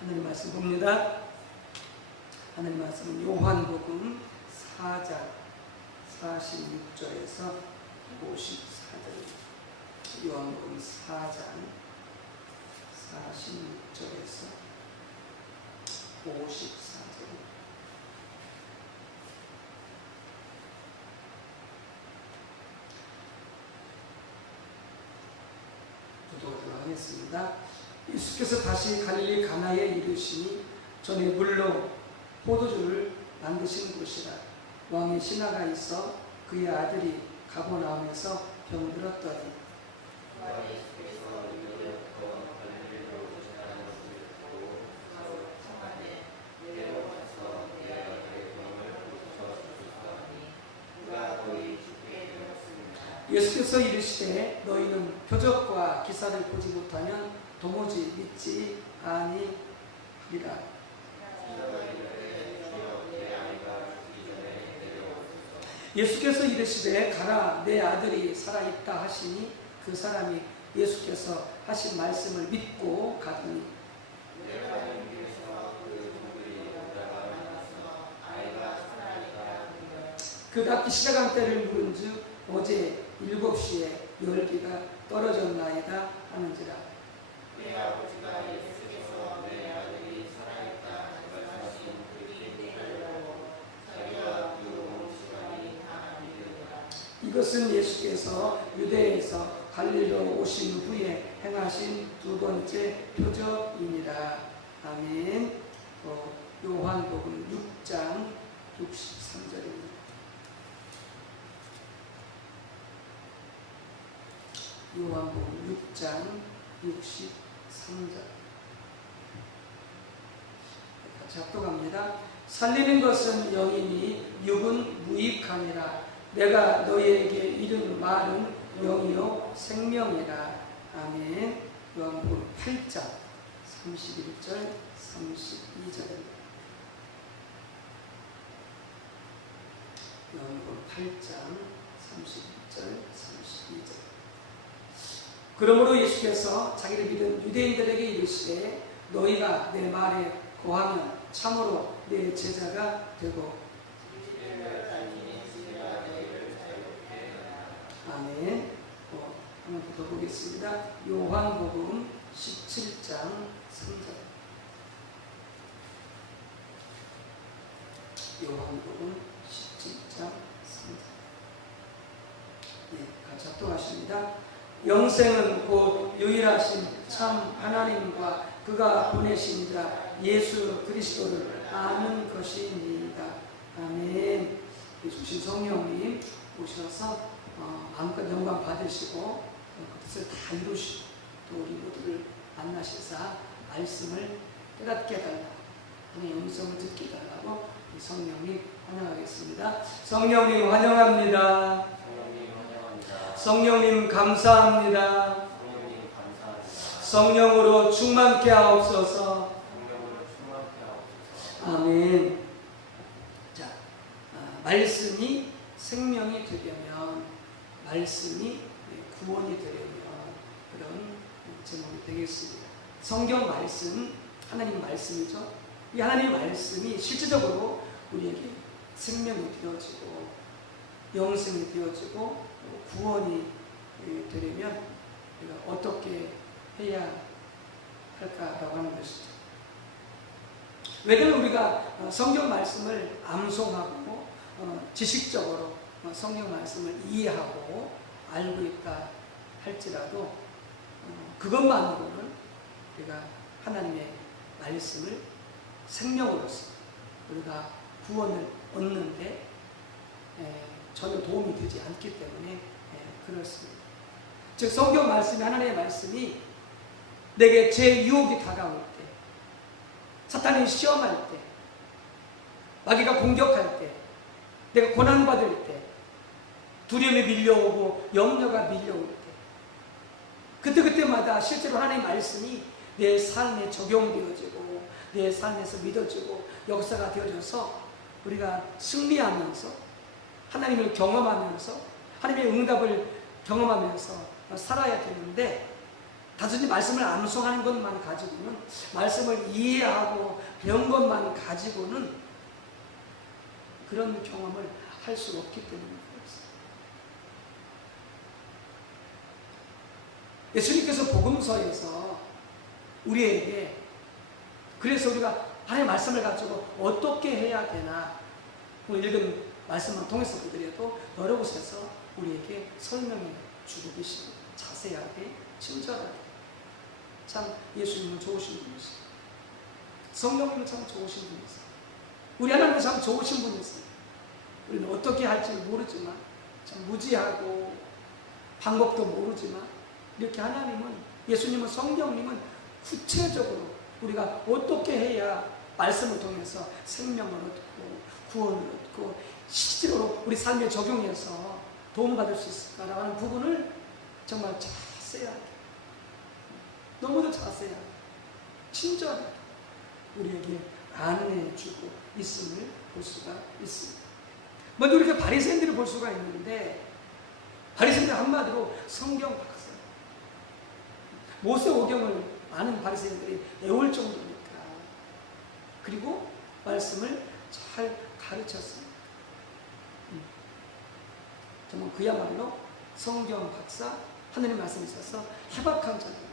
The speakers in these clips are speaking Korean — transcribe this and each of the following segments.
하나님 말씀 봅니다. 하나님 말씀은 요한복음 4장 46절에서 54절입니다. 요한복음 4장 46절에서 54절입니다. 교독하도록 하겠습니다. 예수께서 다시 갈릴리 가나에 이르시니 전에 물로 포도주를 만드신 곳이라. 왕의 신하가 있어 그의 아들이 가버나움에서 병들었더니 예수께서 이르시되 너희는 표적과 기사를 보지 못하면 도무지 믿지 아니하리라. 예수께서 이르시되 가라 내 아들이 살아있다 하시니 그 사람이 예수께서 하신 말씀을 믿고 가더니 그가 시작한 때를 물은즉 어제 7시에 열기가 떨어졌나이다 하는지라. 내 아버지가 예수께서 내 아들이 살아있다 말씀하신 그들이 알고 자기가 그 시간이 다 믿으리라. 이것은 예수께서 유대에서 갈릴리로 오신 후에 행하신 두 번째 표적이니라. 아멘. 요한복음 6장 63절입니다. 요한복음 6장 63절 같이 합독합니다. 살리는 것은 영이니 육은 무익하니라. 내가 너희에게 이른 말은 영이요 생명이라. 아멘. 요한복음 8장 31절 32절입니다. 요한복음 8장 31절 32절. 그러므로 예수께서 자기를 믿은 유대인들에게 이르시되 너희가 내 말에 거하면 참으로 내 제자가 되고 아멘. 한번 더 보겠습니다. 요한복음 17장 3절. 요한복음 17장 3절. 같이 합독하십니다. 영생은 곧 유일하신 참 하나님과 그가 보내신 자 예수 그리스도를 아는 것이니이다. 아멘. 주신 성령님 오셔서 마음껏 영광 받으시고 그 뜻을 다 이루시고 또 우리 모두를 만나셔서 말씀을 깨닫게 해달라고 하나님의 음성을 듣게 해달라고 성령님 환영하겠습니다. 성령님 환영합니다. 성령님 감사합니다. 성령으로 충만케 하옵소서. 아멘. 자, 말씀이 생명이 되려면, 말씀이 구원이 되려면 그런 제목이 되겠습니다. 성경 말씀, 하나님 말씀이죠. 이 하나님 말씀이 실질적으로 우리에게 생명이 되어지고 영생이 되어지고 구원이 되려면 우리가 어떻게 해야 할까라고 하는 것이죠. 왜냐하면 우리가 성경 말씀을 암송하고 지식적으로 성경 말씀을 이해하고 알고 있다 할지라도 그것만으로는 우리가 하나님의 말씀을 생명으로서 우리가 구원을 얻는데 전혀 도움이 되지 않기 때문에 그렇습니다. 즉 성경 말씀이 하나님의 말씀이 내게 제 유혹이 다가올 때, 사탄이 시험할 때, 마귀가 공격할 때, 내가 고난받을 때, 두려움이 밀려오고 염려가 밀려올 때, 그때마다 실제로 하나님의 말씀이 내 삶에 적용되어지고 내 삶에서 믿어지고 역사가 되어져서 우리가 승리하면서 하나님을 경험하면서 하나님의 응답을 경험하면서 살아야 되는데 단순히 말씀을 암송하는 것만 가지고는, 말씀을 이해하고 배운 것만 가지고는 그런 경험을 할 수 없기 때문입니다. 예수님께서 복음서에서 우리에게, 그래서 우리가 하나님의 말씀을 가지고 어떻게 해야 되나, 오늘 읽은 말씀만 통해서 보더라도 여러 곳에서 우리에게 설명해 주고 계시고, 자세하게 친절하게. 참 예수님은 좋으신 분이세요. 성령님은 참 좋으신 분이세요. 우리 하나님은 참 좋으신 분이세요. 우리는 어떻게 할지 모르지만, 참 무지하고 방법도 모르지만, 이렇게 하나님은, 예수님은, 성령님은 구체적으로 우리가 어떻게 해야 말씀을 통해서 생명을 얻고 구원을 얻고 실제로 우리 삶에 적용해서 도움받을 수 있을까라는 부분을 정말 자세하게, 너무도 자세하게, 친절하게 우리에게 안내해 주고 있음을 볼 수가 있습니다. 먼저 이렇게 바리새인들을 볼 수가 있는데, 바리새인들 한마디로 성경 박사, 모세오경을 아는 바리새인들이 애울 정도니까, 그리고 말씀을 잘 가르쳤습니다. 정말 그야말로 성경 박사, 하나님 말씀에 있어서 해박한 자들인 거죠.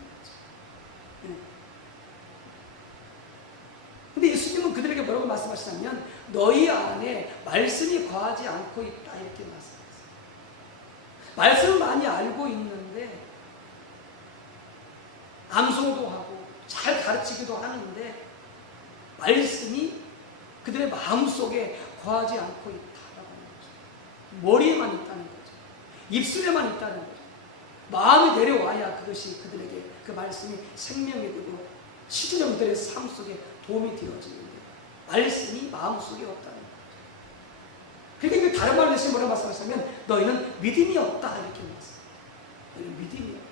근데 예수님은 그들에게 뭐라고 말씀하시냐면, 너희 안에 말씀이 거하지 않고 있다, 이렇게 말씀하셨어요. 말씀을 많이 알고 있는데, 암송도 하고 잘 가르치기도 하는데, 말씀이 그들의 마음속에 거하지 않고 있다라고 하는 거죠. 머리에만 있다는 거죠. 입술에만 있다는 거죠. 마음이 내려와야 그것이 그들에게, 그 말씀이 생명이 되고 실제로 그들의 삶 속에 도움이 되어지는데, 말씀이 마음속에 없다는 거죠. 그러니까 다른 말로 예수님이 뭐라고 말씀하시냐면, 너희는 믿음이 없다, 이렇게 말씀해요. 너희는 믿음이 없다.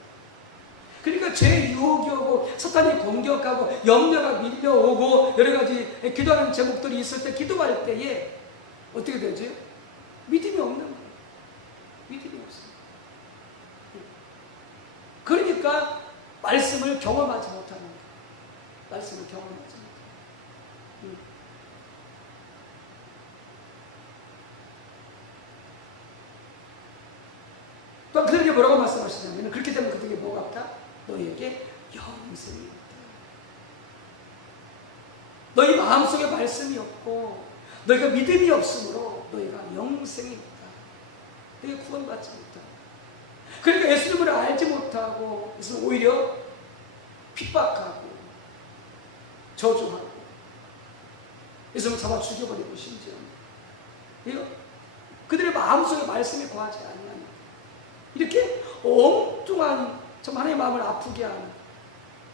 그러니까 죄 유혹이 오고 사탄이 공격하고 염려가 밀려오고 여러 가지 기도하는 제목들이 있을 때, 기도할 때에 어떻게 되죠? 믿음이 없는 거예요. 믿음이 없어요. 그러니까 말씀을 경험하지 못하는 거예요. 말씀을 경험하지 못하는 거예요. 또 그들에게 뭐라고 말씀하시냐면, 그렇게 되면 그들에게 뭐가 없다? 너희에게 영생이 없다. 너희 마음속에 말씀이 없고 너희가 믿음이 없으므로 너희가 영생이 없다. 너희가 구원받지 못한다. 그러니까 예수님을 알지 못하고, 그래서 오히려 핍박하고 저주하고 예수님을 잡아 죽여버리고, 심지어 그들의 마음속에 말씀이 거하지 않냐면, 이렇게 엉뚱한, 좀 하나님의 마음을 아프게 하는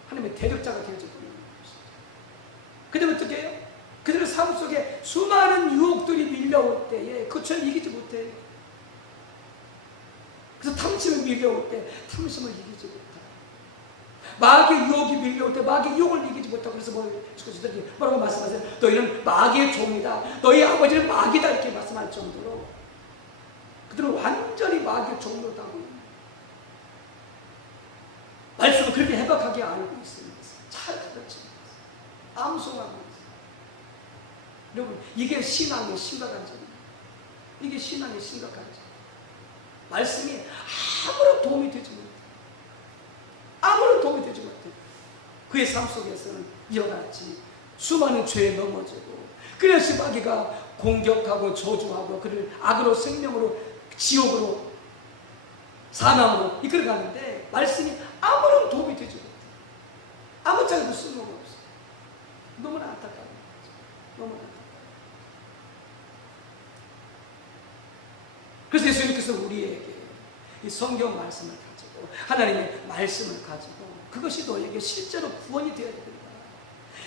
하나님의 대적자가 되어져 버리는 것이죠. 그다음에 어떻게 해요? 그들의 삶 속에 수많은 유혹들이 밀려올 때에 그 죄를 이기지 못해요. 그래서 탐심이 밀려올 때 탐심을 이기지 못해요. 마귀의 유혹이 밀려올 때 마귀의 유혹을 이기지 못하고, 그래서 뭐라고 말씀하세요? 너희는 마귀의 종이다, 너희 아버지는 마귀다, 이렇게 말씀할 정도로 그들은 완전히 마귀의 종으로 당하고 있는 거예요. 말씀을 그렇게 해박하게 알고 있습니다. 잘 가르칩니다. 암송하고 있습니다. 여러분, 이게 신앙의 심각한 점입니다. 이게 신앙의 심각한 점. 말씀이 아무런 도움이 되지 못해요. 아무런 도움이 되지 못해요. 그의 삶 속에서는 이와 같이 수많은 죄에 넘어지고, 그래서 마귀가 공격하고 저주하고 그를 악으로, 생명으로, 지옥으로, 사망으로 이끌어가는데, 말씀이 아무런 도움이 되지 못해요. 아무 짝에도 쓸모가 없어요. 너무나 안타까운 거죠. 너무나 안타까워요. 그래서 예수님께서 우리에게 이 성경 말씀을 가지고, 하나님의 말씀을 가지고, 그것이 너에게 실제로 구원이 되어야 된다.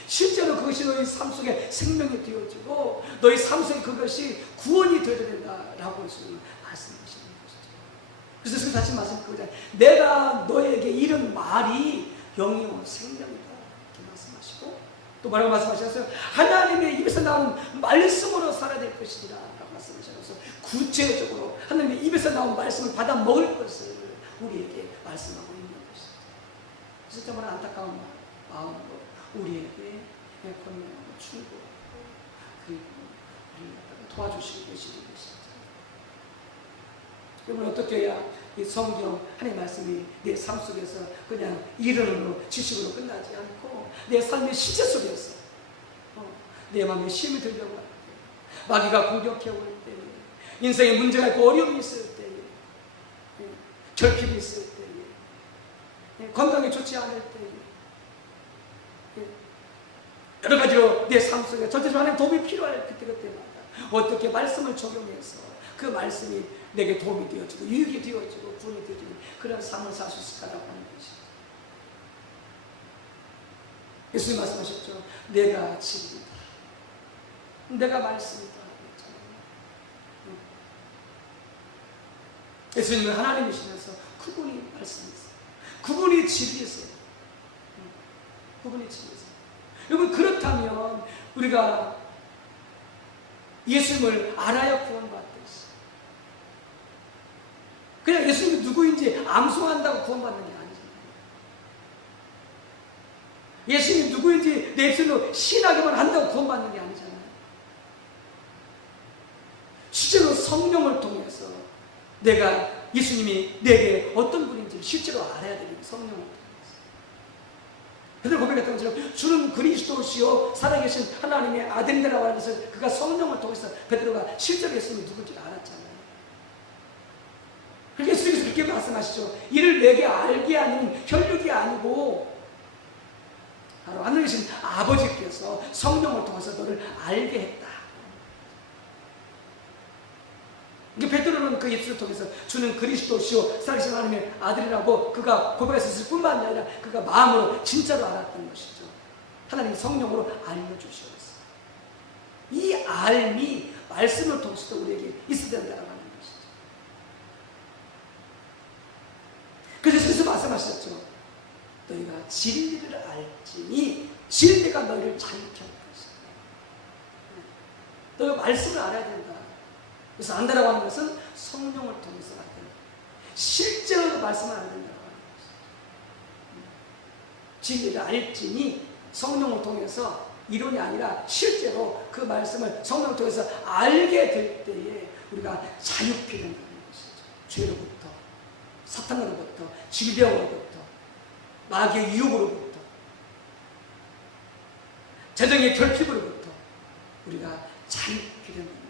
실제로 그것이 너희 삶 속에 생명이 되어지고 너희 삶 속에 그것이 구원이 되어야 된다라고 예수님이 말씀하시는 것이죠. 그래서 다시 말씀드리잖아요. 내가 너에게 이런 말이 영이요 생명이다, 이렇게 말씀하시고, 또 뭐라고 말씀하셨어요? 하나님의 입에서 나오는 말씀으로 살아야 될 것이다 라고 말씀하셔서, 구체적으로 하나님의 입에서 나온 말씀을 받아 먹을 것을 우리에게 말씀하고 있는 것이죠. 그래서 정말 안타까운 마음으로 우리에게 권면하고 충고하고 그리고 우리를 도와주시고 계시는 것이죠. 여러분, 어떻게 해야 이 성경 하나님의 말씀이 내 삶 속에서 그냥 이론으로 지식으로 끝나지 않고 내 삶의 실제 속에서 내 마음에 시험이 들려고 할 때, 마귀가 공격해 올 때에, 인생에 문제가 있고 어려움이 있을 때에, 결핍이 있을 때에, 건강이 좋지 않을 때에, 여러 가지로 내 삶 속에 절대적으로 하나님 도움이 필요할 그때마다 어떻게 말씀을 적용해서 그 말씀이 내게 도움이 되어지고 유익이 되어지고 구원이 되어지는 그런 삶을 살 수 있을까라고 하는 것이죠. 예수님 말씀하셨죠. 내가 진리다. 내가 말씀이다. 예수님은 하나님이시면서 그분이 말씀이세요. 그분이 진리세요. 그분이 진리세요. 여러분, 그렇다면 우리가 예수님을 알아야 구원받을 수 있어요. 그냥 예수님이 누구인지 암송한다고 구원받는 게 아니잖아요. 예수님이 누구인지 내 입술로 신하기만 한다고 구원받는 게 아니잖아요. 실제로 성령을 통해서 내가 예수님이 내게 어떤 분인지 실제로 알아야 되는 성령을 통해서. 베드로 고백했던 것처럼 주는 그리스도시요 살아계신 하나님의 아들이라고 하는 것을 그가 성령을 통해서 베드로가 실제로 예수님이 누군지 알았잖아요. 그렇게 예수님께서 그렇게 말씀하시죠. 이를 내게 알게 하는 혈육이 아니고 바로 하늘에 계신 아버지께서 성령을 통해서 너를 알게 했다. 이게 베드로는 그 예수를 통해서 주는 그리스도시요 살아계신 하나님의 아들이라고 그가 고백했을 뿐만 아니라 그가 마음으로 진짜로 알았던 것이죠. 하나님 성령으로 알려주셨어요. 이 알미 말씀을 통해서도 우리에게 있어야 된다고 하는 것이죠. 그래서 예수께서 말씀하셨죠. 너희가 진리를 알지니 진리가 너희를 자유케 할 것이다. 너희가 말씀을 알아야 된다. 그래서 안다라고 하는 것은 성령을 통해서 알아야 된다. 실제로 말씀을 알아야 된다고 하는 것이죠. 진리를 알지니 성령을 통해서 이론이 아니라 실제로 그 말씀을 성령을 통해서 알게 될 때에 우리가 자유케 된다는 것이죠. 죄로부터, 사탄으로부터, 질병으로부터, 마귀의 유혹으로부터, 재정의 결핍으로부터 우리가 자유케 된다는 것이죠.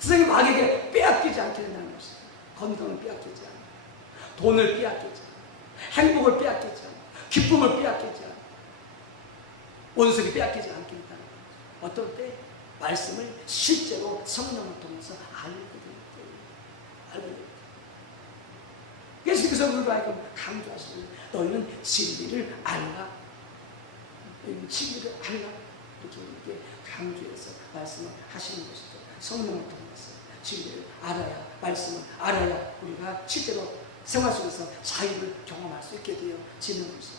세상에 마귀에게 빼앗기지 않게 된다는 것이죠. 건강을 빼앗기지 않고, 돈을 빼앗기지 않고, 행복을 빼앗기지 않고, 기쁨을 빼앗기지 않고, 원수를 빼앗기지 않게 된다는 거죠. 어떨 때? 말씀을 실제로 성령을 통해서 알게 될 때, 알게 될 때. 예수께서 우리가 하여금 강조하시는 너희는 진리를 알라. 너희는 진리를 알라. 이렇게 강조해서 말씀을 하시는 것이죠. 성령을 통해서 진리를 알아야, 말씀을 알아야 우리가 실제로 생활 속에서 자유를 경험할 수 있게 되어지는 것이죠.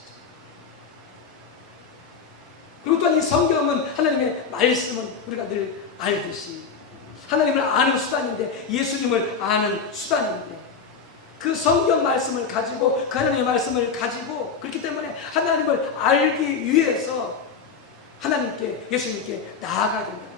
그리고 또한 이 성경은 하나님의 말씀은 우리가 늘 알듯이 하나님을 아는 수단인데, 예수님을 아는 수단인데, 그 성경 말씀을 가지고, 그 하나님의 말씀을 가지고, 그렇기 때문에 하나님을 알기 위해서 하나님께, 예수님께 나아가야 된다는 거예요.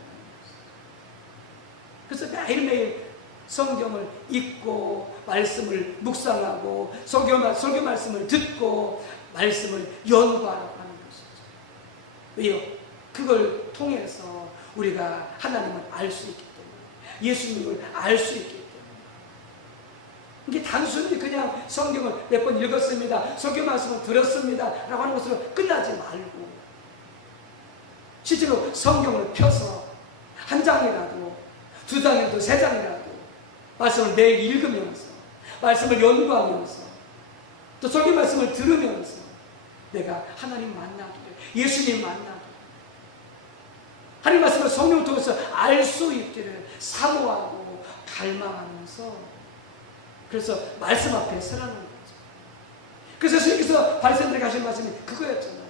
그래서 매일매일 성경을 읽고 말씀을 묵상하고 설교 말씀을 듣고 말씀을 연구하라고 하는 것이죠. 왜요? 그걸 통해서 우리가 하나님을 알 수 있기 때문에, 예수님을 알 수 있기 때문에. 이게 단순히 그냥 성경을 몇 번 읽었습니다, 설교 말씀을 들었습니다 라고 하는 것으로 끝나지 말고, 실제로 성경을 펴서 한 장이라도, 두 장이라도, 세 장이라도 말씀을 매일 읽으면서, 말씀을 연구하면서, 또 설교 말씀을 들으면서 내가 하나님 만나기를, 예수님 만나기를, 하나님 말씀을 성령을 통해서 알 수 있기를 사모하고 갈망하면서, 그래서 말씀 앞에 서라는 거죠. 그래서 예수님께서 바리새인들에게 하신 말씀이 그거였잖아요.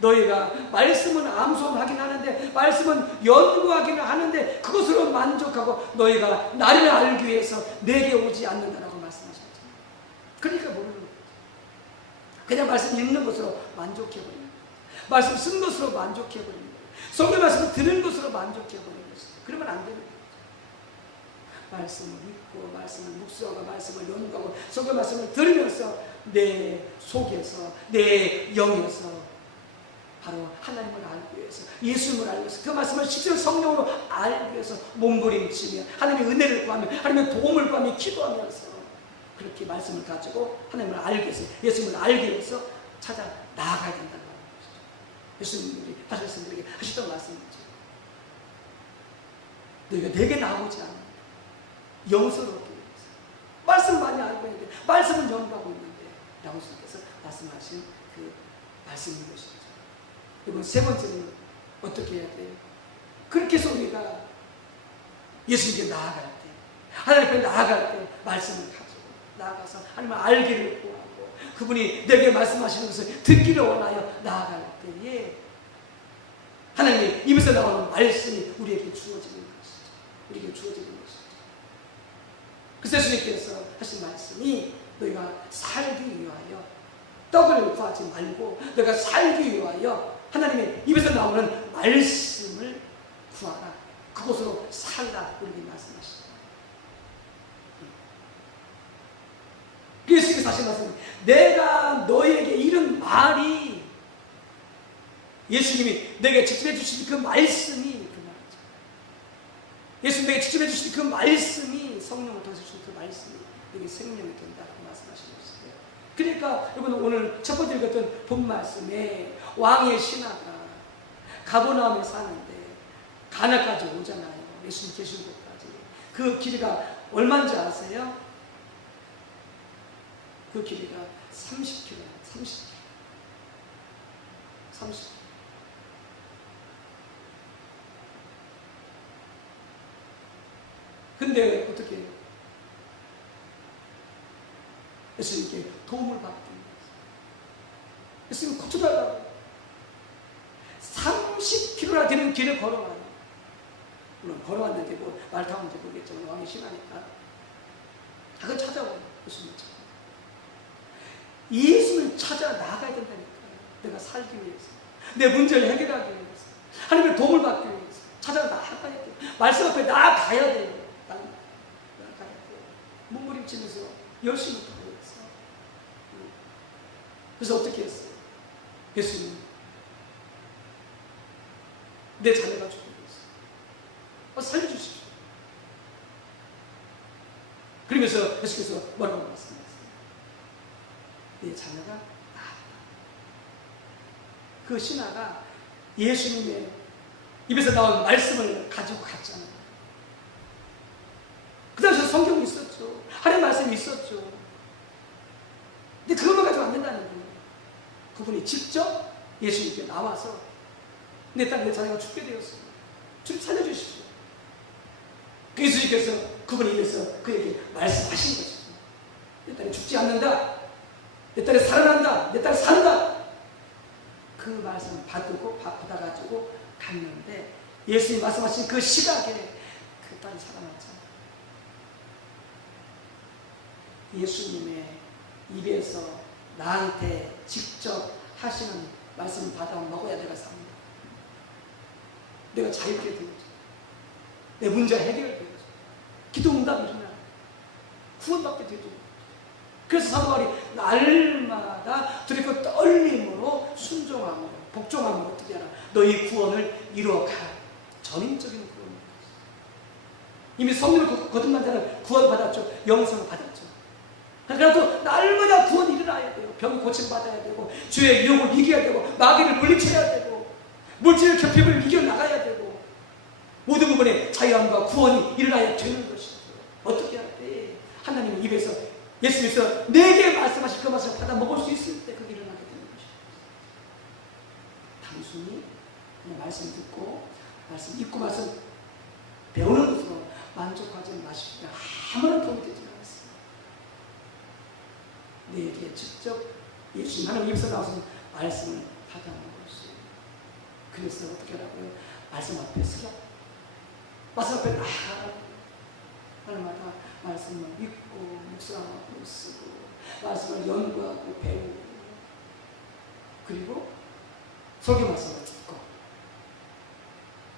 너희가 말씀은 암송하긴 하는데, 말씀은 연구하기는 하는데, 그것으로 만족하고 너희가 나를 알기 위해서 내게 오지 않는다라고 말씀하셨잖아요. 그러니까 모르는 거예요. 그냥 말씀 읽는 것으로 만족해버리는 거예요. 말씀 쓴 것으로 만족해버리는 거예요. 성경 말씀을 들은 것으로 만족해버리는 것이죠. 그러면 안 되는 거예요. 말씀을 읽고 말씀을 묵상하고 말씀을 연구하고 성경 말씀을 들으면서 내 속에서 내 영에서 바로 하나님을 알기 위해서 예수님을 알기 위해서 그 말씀을 실제로 성령으로 알기 위해서 몸부림치며 하나님의 은혜를 구하며 하나님의 도움을 구하며 기도하면서 그렇게 말씀을 가지고 하나님을 알기 위해서 예수님을 알기 위해서 찾아 나아가야 된다는 것이죠. 예수님이 하셨으들에게 하시던 말씀이죠. 너희가 내게 나오지 않아 영서롭게 말씀 많이 알고 있는데 말씀을 연구하고 있는데 라고 주님께서 말씀하신 그 말씀인 것이죠. 그리고 세 번째는 어떻게 해야 돼요? 그렇게 해서 우리가 예수님께 나아갈 때 하나님 앞에 나아갈 때 말씀을 가지고 나아가서 하나님을 알기를 구하고 그분이 내게 말씀하시는 것을 듣기를 원하여 나아갈 때에 하나님의 입에서 나오는 말씀이 우리에게 주어지는 것이죠. 우리에게 주어지는 것이죠. 그래서 예수님께서 하신 말씀이 너희가 살기 위하여 떡을 구하지 말고 너희가 살기 위하여 하나님의 입에서 나오는 말씀을 구하라. 그곳으로 살라. 우리에게 말씀하시죠. 예수님께서 하신 말씀은 내가 너희에게 이른 말이 예수님이 내게 직접 해주신 그 말씀이 그 말이죠. 예수님 내게 직접 해주신 그 말씀이 성령을 통해서 주신 그 말씀이 내게 생명이 된다고 말씀하신 것이에요. 그러니까 여러분 오늘 첫 번째 읽었던 본 말씀에 왕의 신하가 가버나움에 사는데 가나까지 오잖아요. 예수님 계신 곳까지. 그 길이가 얼마인지 아세요? 그 길이가 30km예요. 30km. 근데 어떻게 해요? 예수님께 도움을 받기 위해서 예수님 고쳐달라고 30km나 되는 길을 걸어와요. 물론 걸어왔는데 뭐 말 타는지 모르겠지만 왕이 심하니까 그걸 찾아와요. 예수님을 찾아. 예수님을 찾아 나가야 된다니까요. 내가 살기 위해서 내 문제를 해결하기 위해서 하나님의 도움을 받기 위해서 찾아 나가야 돼요. 말씀 앞에 나가야 돼요. 나가야 돼요. 몸부림치면서 열심히 도와서. 그래서 어떻게 했어요? 예수님 내 자녀가 죽고 있어. 살려주십시오. 그러면서 예수께서 뭐라고 말씀하셨어요? 내 자녀가 나았다. 그 신하가 예수님의 입에서 나온 말씀을 가지고 갔잖아요. 그 당시에 성경이 있었죠. 하나님의 말씀이 있었죠. 근데 그것만 가지고 안 된다는 거예요. 그분이 직접 예수님께 나와서 내 딸, 내 자녀가 죽게 되었습니다. 주님 살려주십시오. 예수님께서 그분에 의해서 그에게 말씀하신 것이죠. 내 딸이 죽지 않는다. 내 딸이 살아난다. 내 딸이 산다. 그 말씀을 받아가지고 갔는데 예수님 말씀하신 그 시각에 그 딸이 살아났잖아요. 예수님의 입에서 나한테 직접 하시는 말씀을 받아 먹어야 내가 삽니다. 내가 자유롭게 되죠. 내 문제 해결되죠. 기도 응답이 일어나요. 구원받게 되죠. 그래서 사도 바울이 날마다 두렵고 떨림으로 순종함으로 복종함으로 어떻게 하나 너희 구원을 이루어가. 전인적인 구원입니다. 이미 성령을 거듭난 자는 구원받았죠. 영생을 받았죠. 그래도 날마다 구원이 일어나야 돼요. 병 고침받아야 되고 주의 유혹을 이겨야 되고 마귀를 물리쳐야 되고 물질의 결핍을 이겨나가야 되고 모든 부분에 자유함과 구원이 일어나야 되는 것이죠. 어떻게 할 때 하나님의 입에서 예수님께서 내게 말씀하신 그 말씀을 받아 먹을 수 있을 때 그게 일어나게 되는 것이죠. 단순히 그냥 말씀 듣고 말씀 읽고 말씀 배우는 것으로 만족하지 마시고 아무런 도움이 되지 않습니다. 내게 직접 예수님 하나님 입에서 나오신 말씀을 받아 먹을 수 있는. 그래서 어떻게 하라고요? 말씀 앞에 서라. 말씀 앞에 나가라고. 날마다 말씀을 읽고 묵상하고 쓰고 말씀을 연구하고 배우고 그리고 설교 말씀을 듣고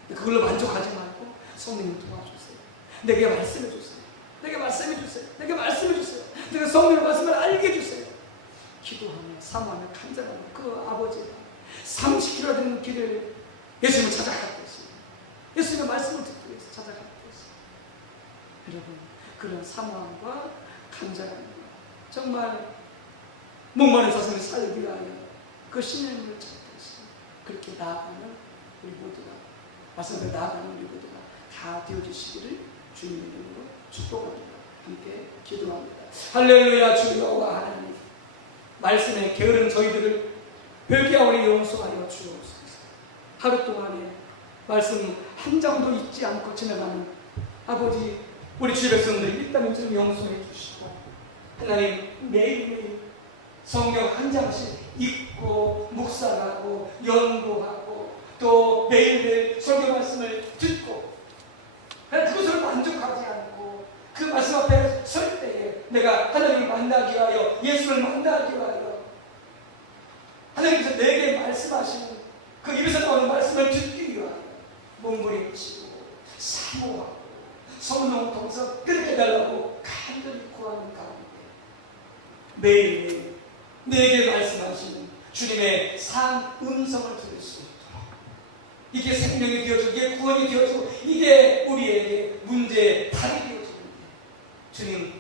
그걸로 만족하지 말고 성령님 도와주세요. 내게 말씀해 주세요. 내게 말씀해 주세요. 내게 말씀해 주세요. 내가 성령의 말씀을 알게 해주세요. 기도하며 사모하며 간절하며 그 아버지가 30km 되는 길을 예수님을 찾아갔듯이 예수님의 말씀을 듣기 위해서 찾아갔듯이 여러분 그런 사모함과 간절함과 정말 목마른 사슴을 살기 위하여 그 신의 물을 찾듯이 그렇게 나아가는 우리 모두가 말씀대로 나아가는 우리 모두가 다 되어주시기를 주님의 이름으로 축복합니다. 함께 기도합니다. 할렐루야. 주 여호와 하나님 말씀에 게으른 저희들을 별게 아우리 용서하여 주옵소서. 하루 동안에 말씀 한 장도 잊지 않고 지나가는 아버지 우리 주의 백성들 일단 좀 용서해 주시고 하나님 매일매일 성경 한 장씩 읽고 묵상하고 연구하고 또 매일매일 설교 말씀을 듣고 그것으로 만족하지 않고 그 말씀 앞에 설 때에 내가 하나님을 만나기 위하여 예수를 만나기 위하여 하나님께서 내게 말씀하시는 그 입에서 나오는 말씀을 듣기 위하여 몸부림치고 사모하고 성령 통해서 그렇게 달라고 간절히 구하는 가운데 매일매일 내게 말씀하시는 주님의 산 음성을 들을 수 있도록 이게 생명이 되어지고 이게 구원이 되어지고 이게 우리에게 문제의 답이 되어지는데 주님